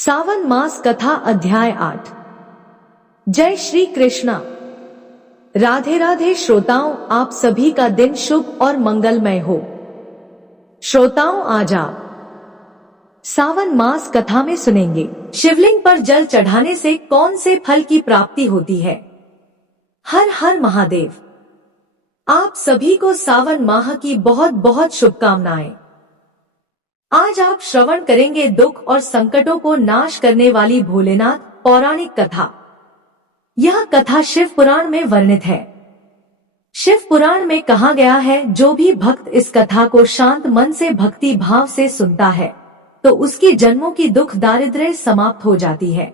सावन मास कथा अध्याय 8। जय श्री कृष्णा। राधे राधे श्रोताओं, आप सभी का दिन शुभ और मंगलमय हो। श्रोताओं, आज आप सावन मास कथा में सुनेंगे शिवलिंग पर जल चढ़ाने से कौन से फल की प्राप्ति होती है। हर हर महादेव। आप सभी को सावन माह की बहुत बहुत शुभकामनाएं। आज आप श्रवण करेंगे दुख और संकटों को नाश करने वाली भोलेनाथ पौराणिक कथा। यह कथा शिव पुराण में वर्णित है। शिव पुराण में कहा गया है, जो भी भक्त इस कथा को शांत मन से भक्ति भाव से सुनता है तो उसकी जन्मों की दुख दारिद्र्य समाप्त हो जाती है।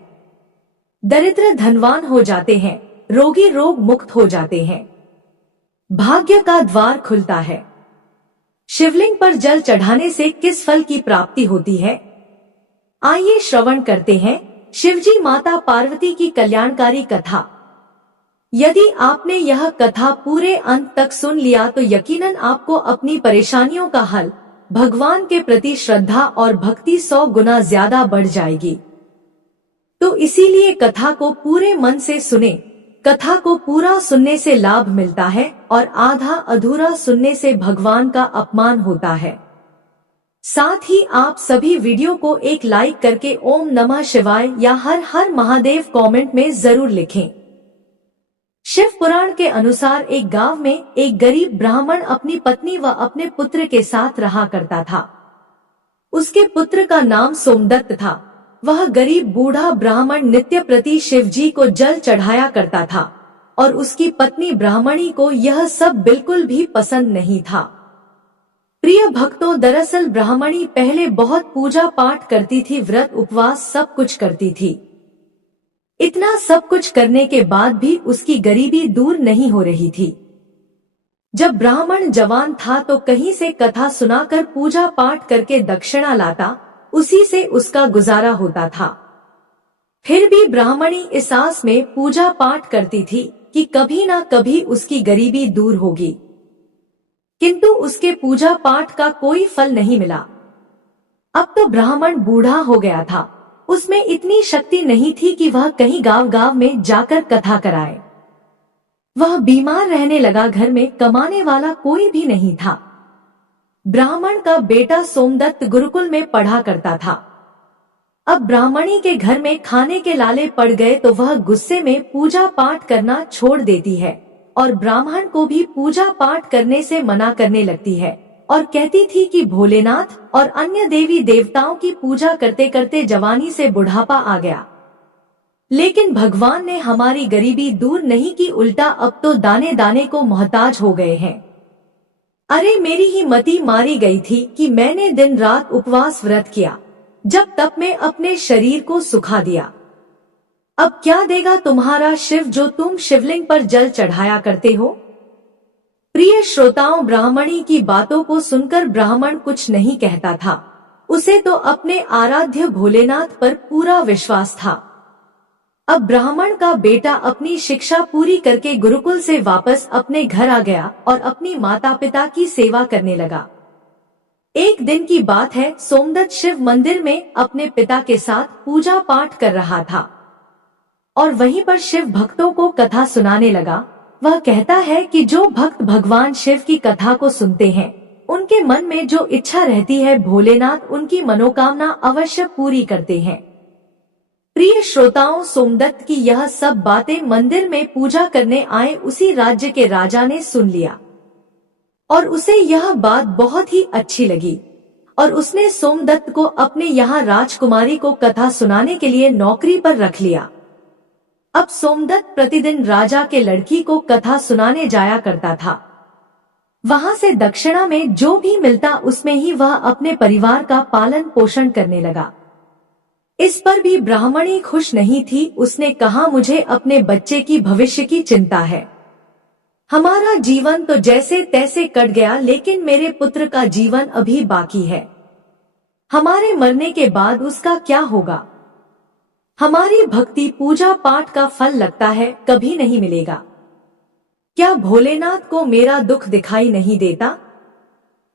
दरिद्र धनवान हो जाते हैं, रोगी रोग मुक्त हो जाते हैं, भाग्य का द्वार खुलता है। शिवलिंग पर जल चढ़ाने से किस फल की प्राप्ति होती है, आइए श्रवण करते हैं शिवजी माता पार्वती की कल्याणकारी कथा। यदि आपने यह कथा पूरे अंत तक सुन लिया तो यकीनन आपको अपनी परेशानियों का हल, भगवान के प्रति श्रद्धा और भक्ति 100 गुना ज्यादा बढ़ जाएगी। तो इसीलिए कथा को पूरे मन से सुने। कथा को पूरा सुनने से लाभ मिलता है और आधा अधूरा सुनने से भगवान का अपमान होता है। साथ ही आप सभी वीडियो को एक लाइक करके ओम नमः शिवाय या हर हर महादेव कमेंट में जरूर लिखें। शिव पुराण के अनुसार एक गांव में एक गरीब ब्राह्मण अपनी पत्नी व अपने पुत्र के साथ रहा करता था। उसके पुत्र का नाम सोमदत्त था। वह गरीब बूढ़ा ब्राह्मण नित्य प्रति शिवजी को जल चढ़ाया करता था और उसकी पत्नी ब्राह्मणी को यह सब बिल्कुल भी पसंद नहीं था। प्रिय भक्तों, दरअसल ब्राह्मणी पहले बहुत पूजा पाठ करती थी, व्रत उपवास सब कुछ करती थी। इतना सब कुछ करने के बाद भी उसकी गरीबी दूर नहीं हो रही थी। जब ब्राह्मण जवान था तो कहीं से कथा सुनाकर पूजा पाठ करके दक्षिणा लाता, उसी से उसका गुजारा होता था। फिर भी ब्राह्मणी इस आस में पूजा पाठ करती थी कि कभी ना कभी उसकी गरीबी दूर होगी, किंतु उसके पूजा पाठ का कोई फल नहीं मिला। अब तो ब्राह्मण बूढ़ा हो गया था, उसमें इतनी शक्ति नहीं थी कि वह कहीं गांव गांव में जाकर कथा कराए। वह बीमार रहने लगा, घर में कमाने वाला कोई भी नहीं था। ब्राह्मण का बेटा सोमदत्त गुरुकुल में पढ़ा करता था। अब ब्राह्मणी के घर में खाने के लाले पड़ गए तो वह गुस्से में पूजा पाठ करना छोड़ देती है और ब्राह्मण को भी पूजा पाठ करने से मना करने लगती है और कहती थी कि भोलेनाथ और अन्य देवी देवताओं की पूजा करते करते जवानी से बुढ़ापा आ गया, लेकिन भगवान ने हमारी गरीबी दूर नहीं की, उल्टा अब तो दाने दाने को मोहताज हो गए हैं। अरे मेरी ही मति मारी गई थी कि मैंने दिन रात उपवास व्रत किया, जब तक मैं अपने शरीर को सुखा दिया। अब क्या देगा तुम्हारा शिव जो तुम शिवलिंग पर जल चढ़ाया करते हो। प्रिय श्रोताओं, ब्राह्मणी की बातों को सुनकर ब्राह्मण कुछ नहीं कहता था। उसे तो अपने आराध्य भोलेनाथ पर पूरा विश्वास था। अब ब्राह्मण का बेटा अपनी शिक्षा पूरी करके गुरुकुल से वापस अपने घर आ गया और अपनी माता पिता की सेवा करने लगा। एक दिन की बात है, सोमदत्त शिव मंदिर में अपने पिता के साथ पूजा पाठ कर रहा था और वहीं पर शिव भक्तों को कथा सुनाने लगा। वह कहता है कि जो भक्त भगवान शिव की कथा को सुनते हैं, उनके मन में जो इच्छा रहती है भोलेनाथ उनकी मनोकामना अवश्य पूरी करते हैं। प्रिय श्रोताओं, सोमदत्त की यह सब बातें मंदिर में पूजा करने आए उसी राज्य के राजा ने सुन लिया और उसे यह बात बहुत ही अच्छी लगी और उसने सोमदत्त को अपने यहाँ राजकुमारी को कथा सुनाने के लिए नौकरी पर रख लिया। अब सोमदत्त प्रतिदिन राजा के लड़की को कथा सुनाने जाया करता था। वहां से दक्षिणा में जो भी मिलता उसमें ही वह अपने परिवार का पालन पोषण करने लगा। इस पर भी ब्राह्मणी खुश नहीं थी। उसने कहा, मुझे अपने बच्चे की भविष्य की चिंता है। हमारा जीवन तो जैसे तैसे कट गया, लेकिन मेरे पुत्र का जीवन अभी बाकी है। हमारे मरने के बाद उसका क्या होगा। हमारी भक्ति पूजा पाठ का फल लगता है कभी नहीं मिलेगा। क्या भोलेनाथ को मेरा दुख दिखाई नहीं देता।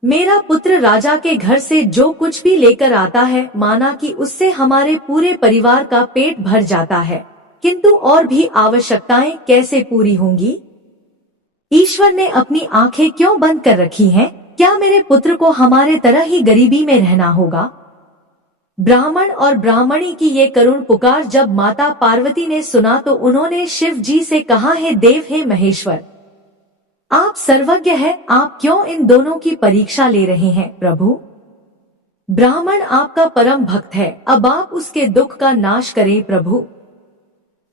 मेरा पुत्र राजा के घर से जो कुछ भी लेकर आता है, माना कि उससे हमारे पूरे परिवार का पेट भर जाता है, किंतु और भी आवश्यकताएं कैसे पूरी होंगी? ईश्वर ने अपनी आंखें क्यों बंद कर रखी हैं? क्या मेरे पुत्र को हमारे तरह ही गरीबी में रहना होगा? ब्राह्मण और ब्राह्मणी की ये करुण पुकार जब माता पार्वती ने सुना तो उन्होंने शिव जी से कहा, हे देव, हे महेश्वर, आप सर्वज्ञ है, आप क्यों इन दोनों की परीक्षा ले रहे हैं? प्रभु, ब्राह्मण आपका परम भक्त है, अब आप उसके दुख का नाश करें प्रभु,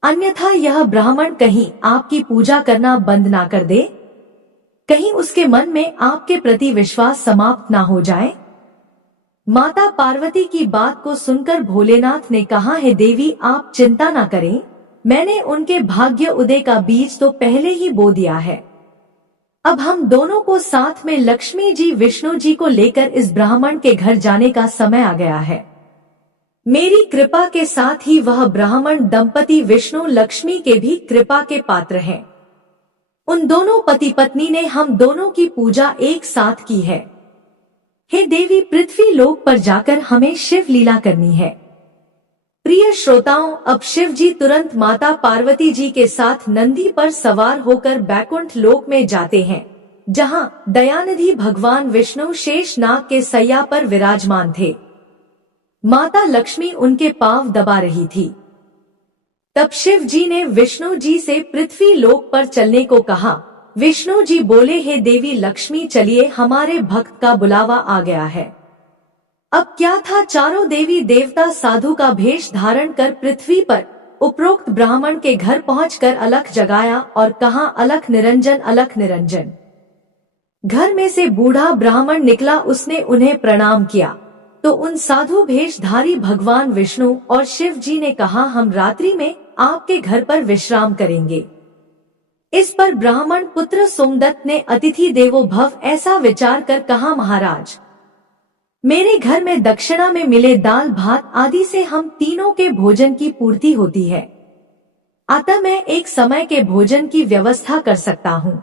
अन्यथा यह ब्राह्मण कहीं आपकी पूजा करना बंद ना कर दे, कहीं उसके मन में आपके प्रति विश्वास समाप्त ना हो जाए। माता पार्वती की बात को सुनकर भोलेनाथ ने कहा, हे देवी, आप चिंता ना करें, मैंने उनके भाग्य उदय का बीज तो पहले ही बो दिया है। अब हम दोनों को साथ में लक्ष्मी जी, विष्णु जी को लेकर इस ब्राह्मण के घर जाने का समय आ गया है। मेरी कृपा के साथ ही वह ब्राह्मण दंपति विष्णु लक्ष्मी के भी कृपा के पात्र हैं। उन दोनों पति पत्नी ने हम दोनों की पूजा एक साथ की है। हे देवी, पृथ्वी लोक पर जाकर हमें शिव लीला करनी है। प्रिय श्रोताओं, अब शिव जी तुरंत माता पार्वती जी के साथ नंदी पर सवार होकर बैकुंठ लोक में जाते हैं, जहां दयानिधि भगवान विष्णु शेष नाग के सैया पर विराजमान थे। माता लक्ष्मी उनके पांव दबा रही थी। तब शिव जी ने विष्णु जी से पृथ्वी लोक पर चलने को कहा। विष्णु जी बोले, हे देवी लक्ष्मी, चलिए, हमारे भक्त का बुलावा आ गया है। अब क्या था, चारों देवी देवता साधु का भेष धारण कर पृथ्वी पर उपरोक्त ब्राह्मण के घर पहुंचकर अलख जगाया और कहा, अलख निरंजन, अलख निरंजन। घर में से बूढ़ा ब्राह्मण निकला, उसने उन्हें प्रणाम किया तो उन साधु भेषधारी भगवान विष्णु और शिव जी ने कहा, हम रात्रि में आपके घर पर विश्राम करेंगे। इस पर ब्राह्मण पुत्र सोमदत्त ने अतिथि देवो भव ऐसा विचार कर कहा, महाराज, मेरे घर में दक्षिणा में मिले दाल भात आदि से हम तीनों के भोजन की पूर्ति होती है, अतः मैं एक समय के भोजन की व्यवस्था कर सकता हूँ।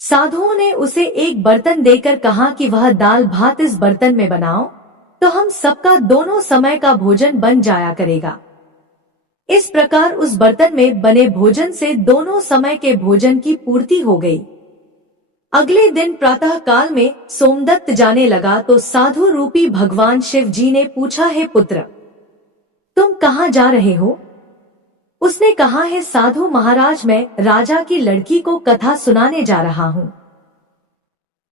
साधुओं ने उसे एक बर्तन देकर कहा कि वह दाल भात इस बर्तन में बनाओ, तो हम सबका दोनों समय का भोजन बन जाया करेगा। इस प्रकार उस बर्तन में बने भोजन से दोनों समय के भोजन की पूर्ति हो गई। अगले दिन प्रातः काल में सोमदत्त जाने लगा तो साधु रूपी भगवान शिव जी ने पूछा, हे पुत्र, तुम कहाँ जा रहे हो? उसने कहा, है साधु महाराज, मैं राजा की लड़की को कथा सुनाने जा रहा हूँ।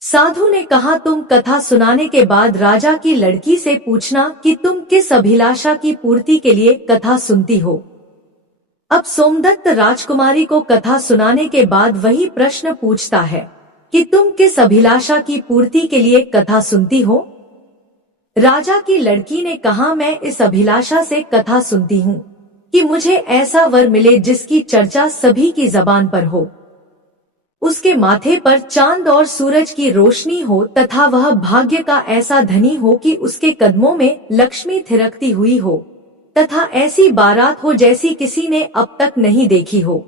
साधु ने कहा, तुम कथा सुनाने के बाद राजा की लड़की से पूछना कि तुम किस अभिलाषा की पूर्ति के लिए कथा सुनती हो। अब सोमदत्त राजकुमारी को कथा सुनाने के बाद वही प्रश्न पूछता है कि तुम किस अभिलाषा की पूर्ति के लिए कथा सुनती हो। राजा की लड़की ने कहा, मैं इस अभिलाषा से कथा सुनती हूँ कि मुझे ऐसा वर मिले जिसकी चर्चा सभी की जबान पर हो, उसके माथे पर चांद और सूरज की रोशनी हो तथा वह भाग्य का ऐसा धनी हो कि उसके कदमों में लक्ष्मी थिरकती हुई हो तथा ऐसी बारात हो जैसी किसी ने अब तक नहीं देखी हो।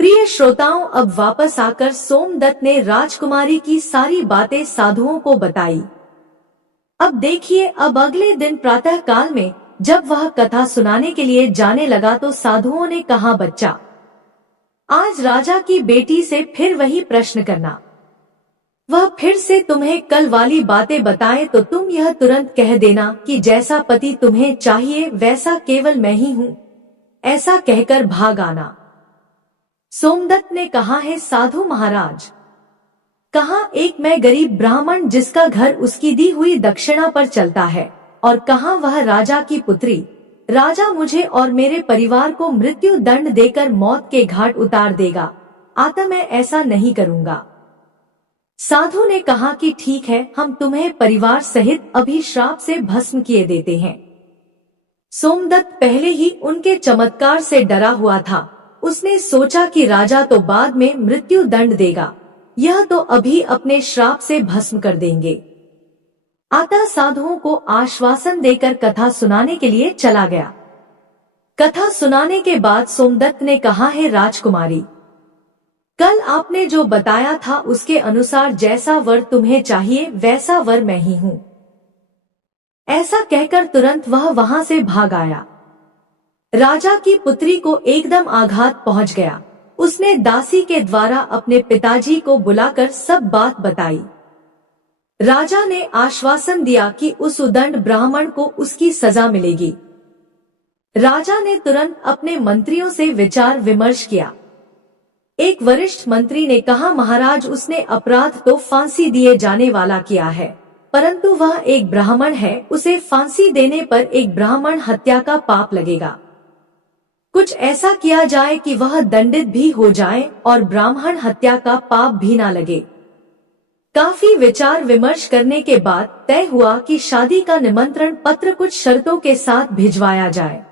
प्रिय श्रोताओं, अब वापस आकर सोमदत्त ने राजकुमारी की सारी बातें साधुओं को बताई। अब देखिए, अब अगले दिन प्रातः काल में जब वह कथा सुनाने के लिए जाने लगा तो साधुओं ने कहा, बच्चा, आज राजा की बेटी से फिर वही प्रश्न करना, वह फिर से तुम्हें कल वाली बातें बताए तो तुम यह तुरंत कह देना कि जैसा पति तुम्हें चाहिए वैसा केवल मैं ही हूँ, ऐसा कहकर भाग आना। सोमदत्त ने कहा, है साधु महाराज, कहाँ एक मैं गरीब ब्राह्मण जिसका घर उसकी दी हुई दक्षिणा पर चलता है, और कहाँ वह राजा की पुत्री। राजा मुझे और मेरे परिवार को मृत्यु दंड देकर मौत के घाट उतार देगा, अतः मैं ऐसा नहीं करूँगा। साधु ने कहा कि ठीक है, हम तुम्हें परिवार सहित अभी श्राप से भस्म किए देते हैं। सोमदत्त पहले ही उनके चमत्कार से डरा हुआ था। उसने सोचा कि राजा तो बाद में मृत्यु दंड देगा, यह तो अभी अपने श्राप से भस्म कर देंगे। अतः साधुओं को आश्वासन देकर कथा सुनाने के लिए चला गया। कथा सुनाने के बाद सोमदत्त ने कहा, है राजकुमारी, कल आपने जो बताया था उसके अनुसार जैसा वर तुम्हें चाहिए वैसा वर मैं ही हूँ। ऐसा कहकर तुरंत वह वहां से भाग आया। राजा की पुत्री को एकदम आघात पहुंच गया। उसने दासी के द्वारा अपने पिताजी को बुलाकर सब बात बताई। राजा ने आश्वासन दिया कि उस उदंड ब्राह्मण को उसकी सजा मिलेगी। राजा ने तुरंत अपने मंत्रियों से विचार विमर्श किया। एक वरिष्ठ मंत्री ने कहा, महाराज, उसने अपराध तो फांसी दिए जाने वाला किया है, परंतु वह एक ब्राह्मण है, उसे फांसी देने पर एक ब्राह्मण हत्या का पाप लगेगा। कुछ ऐसा किया जाए कि वह दंडित भी हो जाए और ब्राह्मण हत्या का पाप भी ना लगे। काफी विचार विमर्श करने के बाद तय हुआ कि शादी का निमंत्रण पत्र कुछ शर्तों के साथ भिजवाया जाए।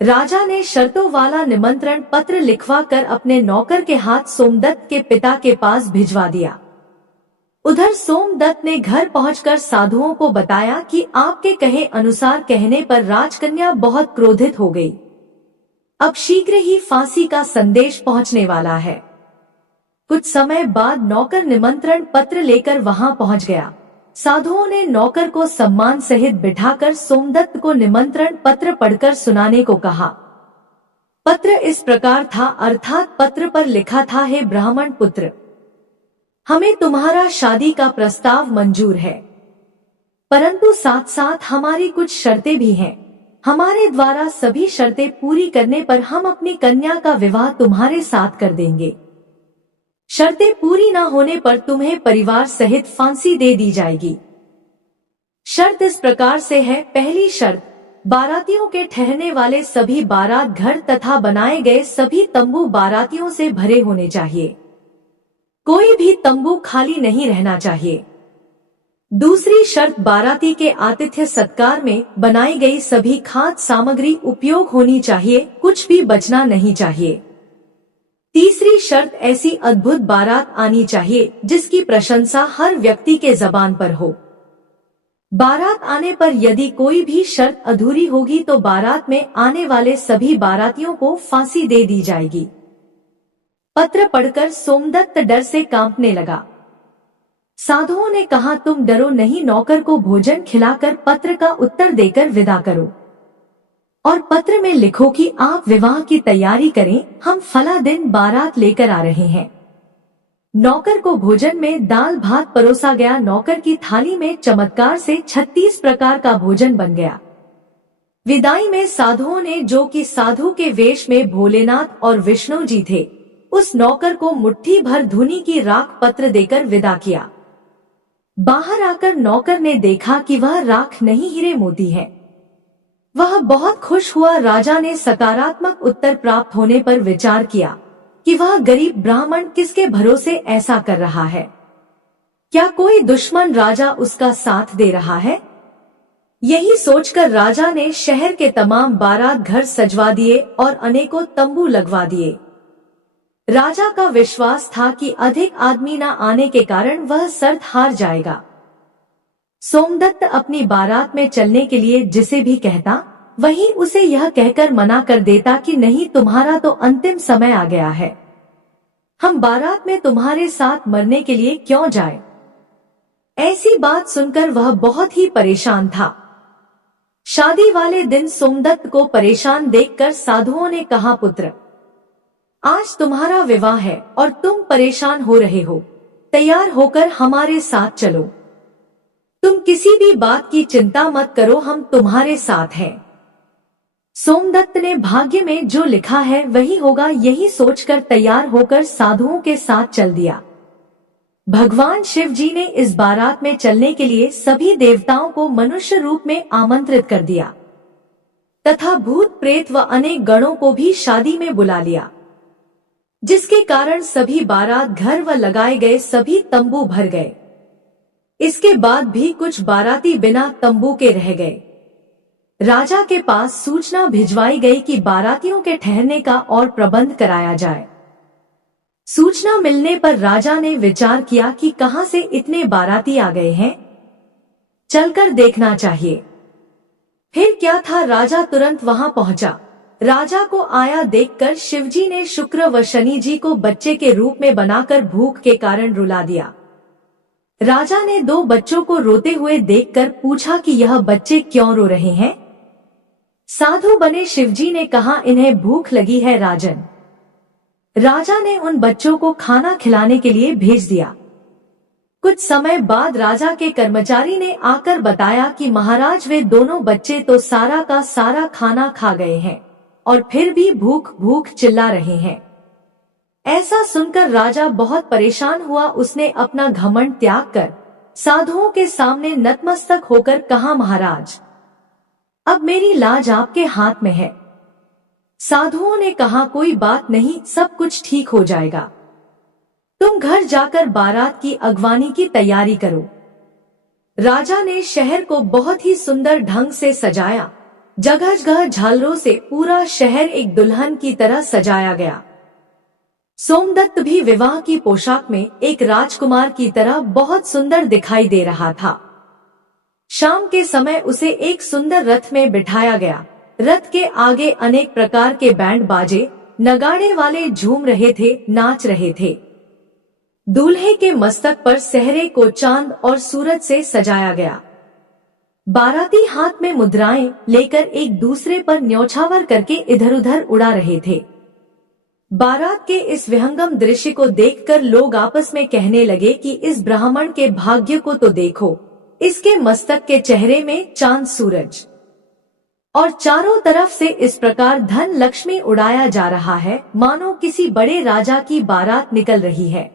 राजा ने शर्तों वाला निमंत्रण पत्र लिखवा कर अपने नौकर के हाथ सोमदत्त के पिता के पास भिजवा दिया। उधर सोमदत्त ने घर पहुंचकर साधुओं को बताया कि आपके कहे अनुसार कहने पर राजकन्या बहुत क्रोधित हो गई। अब शीघ्र ही फांसी का संदेश पहुंचने वाला है। कुछ समय बाद नौकर निमंत्रण पत्र लेकर वहां पहुंच गया। साधुओं ने नौकर को सम्मान सहित बिठाकर सोमदत्त को निमंत्रण पत्र पढ़कर सुनाने को कहा। पत्र इस प्रकार था, अर्थात पत्र पर लिखा था, हे ब्राह्मण पुत्र, हमें तुम्हारा शादी का प्रस्ताव मंजूर है, परंतु साथ साथ हमारी कुछ शर्तें भी हैं। हमारे द्वारा सभी शर्तें पूरी करने पर हम अपनी कन्या का विवाह तुम्हारे साथ कर देंगे। शर्तें पूरी न होने पर तुम्हें परिवार सहित फांसी दे दी जाएगी। शर्त इस प्रकार से है, पहली शर्त, बारातियों के ठहरने वाले सभी बारात घर तथा बनाए गए सभी तंबू बारातियों से भरे होने चाहिए। कोई भी तंबू खाली नहीं रहना चाहिए। दूसरी शर्त, बाराती के आतिथ्य सत्कार में बनाई गई सभी खाद्य सामग्री उपयोग होनी चाहिए, कुछ भी बचना नहीं चाहिए। तीसरी शर्त, ऐसी अद्भुत बारात आनी चाहिए जिसकी प्रशंसा हर व्यक्ति के जबान पर हो। बारात आने पर यदि कोई भी शर्त अधूरी होगी तो बारात में आने वाले सभी बारातियों को फांसी दे दी जाएगी। पत्र पढ़कर सोमदत्त डर से कांपने लगा। साधुओं ने कहा, तुम डरो नहीं, नौकर को भोजन खिलाकर पत्र का उत्तर देकर विदा करो और पत्र में लिखो कि आप विवाह की तैयारी करें, हम फला दिन बारात लेकर आ रहे हैं। नौकर को भोजन में दाल भात परोसा गया। नौकर की थाली में चमत्कार से 36 प्रकार का भोजन बन गया। विदाई में साधुओं ने, जो कि साधु के वेश में भोलेनाथ और विष्णु जी थे, उस नौकर को मुट्ठी भर धुनी की राख पत्र देकर विदा किया। बाहर आकर नौकर ने देखा कि वह राख नहीं, हीरे मोती है। वह बहुत खुश हुआ। राजा ने सकारात्मक उत्तर प्राप्त होने पर विचार किया कि वह गरीब ब्राह्मण किसके भरोसे ऐसा कर रहा है। क्या कोई दुश्मन राजा उसका साथ दे रहा है? यही सोचकर राजा ने शहर के तमाम बारात घर सजवा दिए और अनेकों तंबू लगवा दिए। राजा का विश्वास था कि अधिक आदमी न आने के कारण वह शर्त हार जाएगा। सोमदत्त अपनी बारात में चलने के लिए जिसे भी कहता, वही उसे यह कहकर मना कर देता कि नहीं, तुम्हारा तो अंतिम समय आ गया है, हम बारात में तुम्हारे साथ मरने के लिए क्यों जाए। ऐसी बात सुनकर वह बहुत ही परेशान था। शादी वाले दिन सोमदत्त को परेशान देखकर साधुओं ने कहा, पुत्र, आज तुम्हारा विवाह है और तुम परेशान हो रहे हो, तैयार होकर हमारे साथ चलो। तुम किसी भी बात की चिंता मत करो, हम तुम्हारे साथ हैं। सोमदत्त ने भाग्य में जो लिखा है वही होगा, यही सोचकर तैयार होकर साधुओं के साथ चल दिया। भगवान शिव जी ने इस बारात में चलने के लिए सभी देवताओं को मनुष्य रूप में आमंत्रित कर दिया तथा भूत प्रेत व अनेक गणों को भी शादी में बुला लिया, जिसके कारण सभी बारात घर व लगाए गए सभी तंबू भर गए। इसके बाद भी कुछ बाराती बिना तंबू के रह गए। राजा के पास सूचना भिजवाई गई कि बारातियों के ठहरने का और प्रबंध कराया जाए। सूचना मिलने पर राजा ने विचार किया कि कहां से इतने बाराती आ गए हैं, चलकर देखना चाहिए। फिर क्या था, राजा तुरंत वहां पहुंचा। राजा को आया देखकर शिवजी ने शुक्र व शनि जी को बच्चे के रूप में बनाकर भूख के कारण रुला दिया। राजा ने 2 बच्चों को रोते हुए देखकर पूछा कि यह बच्चे क्यों रो रहे हैं। साधु बने शिवजी ने कहा, इन्हें भूख लगी है राजन। राजा ने उन बच्चों को खाना खिलाने के लिए भेज दिया। कुछ समय बाद राजा के कर्मचारी ने आकर बताया कि महाराज वे दोनों बच्चे तो सारा का सारा खाना खा गए हैं और फिर भी भूख भूख चिल्ला रहे हैं। ऐसा सुनकर राजा बहुत परेशान हुआ। उसने अपना घमंड त्याग कर साधुओं के सामने नतमस्तक होकर कहा, महाराज अब मेरी लाज आपके हाथ में है। साधुओं ने कहा, कोई बात नहीं, सब कुछ ठीक हो जाएगा। तुम घर जाकर बारात की अगवानी की तैयारी करो। राजा ने शहर को बहुत ही सुंदर ढंग से सजाया। जगह जगह झालरों से पूरा शहर एक दुल्हन की तरह सजाया गया। सोमदत्त भी विवाह की पोशाक में एक राजकुमार की तरह बहुत सुंदर दिखाई दे रहा था। शाम के समय उसे एक सुंदर रथ में बिठाया गया। रथ के आगे अनेक प्रकार के बैंड बाजे नगाड़े वाले झूम रहे थे, नाच रहे थे। दूल्हे के मस्तक पर सेहरे को चांद और सूरज से सजाया गया। बाराती हाथ में मुद्राएं लेकर एक दूसरे पर न्योछावर करके इधर उधर उड़ा रहे थे। बारात के इस विहंगम दृश्य को देखकर लोग आपस में कहने लगे कि इस ब्राह्मण के भाग्य को तो देखो, इसके मस्तक के चेहरे में चांद सूरज और चारों तरफ से इस प्रकार धन लक्ष्मी उड़ाया जा रहा है, मानो किसी बड़े राजा की बारात निकल रही है।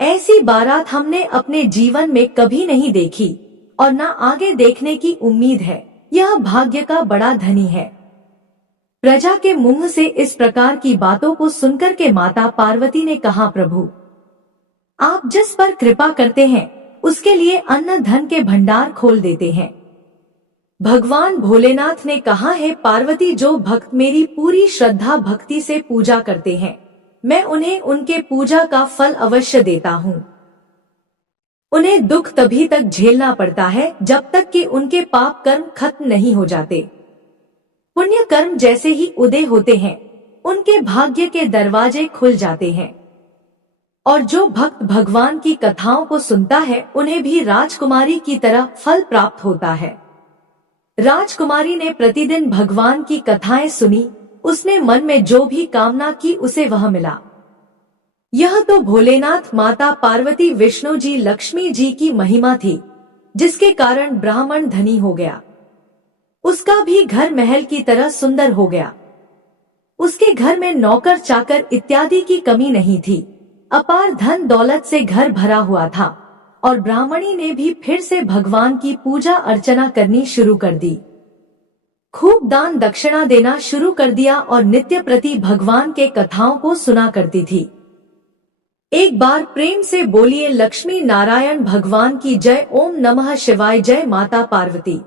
ऐसी बारात हमने अपने जीवन में कभी नहीं देखी और न आगे देखने की उम्मीद है। यह भाग्य का बड़ा धनी है। प्रजा के मुंह से इस प्रकार की बातों को सुनकर के माता पार्वती ने कहा, प्रभु आप जिस पर कृपा करते हैं उसके लिए अन्न धन के भंडार खोल देते हैं। भगवान भोलेनाथ ने कहा है, पार्वती जो भक्त मेरी पूरी श्रद्धा भक्ति से पूजा करते हैं मैं उन्हें उनके पूजा का फल अवश्य देता हूँ। उन्हें दुख तभी तक झेलना पड़ता है जब तक कि उनके पाप कर्म खत्म नहीं हो जाते। पुण्य कर्म जैसे ही उदय होते हैं उनके भाग्य के दरवाजे खुल जाते हैं और जो भक्त भगवान की कथाओं को सुनता है उन्हें भी राजकुमारी की तरह फल प्राप्त होता है। राजकुमारी ने प्रतिदिन भगवान की कथाएं सुनी। उसने मन में जो भी कामना की उसे वह मिला। यह तो भोलेनाथ, माता पार्वती, विष्णु जी, लक्ष्मी जी की महिमा थी जिसके कारण ब्राह्मण धनी हो गया। उसका भी घर महल की तरह सुंदर हो गया। उसके घर में नौकर चाकर इत्यादि की कमी नहीं थी। अपार धन दौलत से घर भरा हुआ था और ब्राह्मणी ने भी फिर से भगवान की पूजा अर्चना करनी शुरू कर दी। खूब दान दक्षिणा देना शुरू कर दिया और नित्य प्रति भगवान के कथाओं को सुना करती थी। एक बार प्रेम से बोलिए, लक्ष्मी नारायण भगवान की जय। ओम नमः शिवाय। जय माता पार्वती।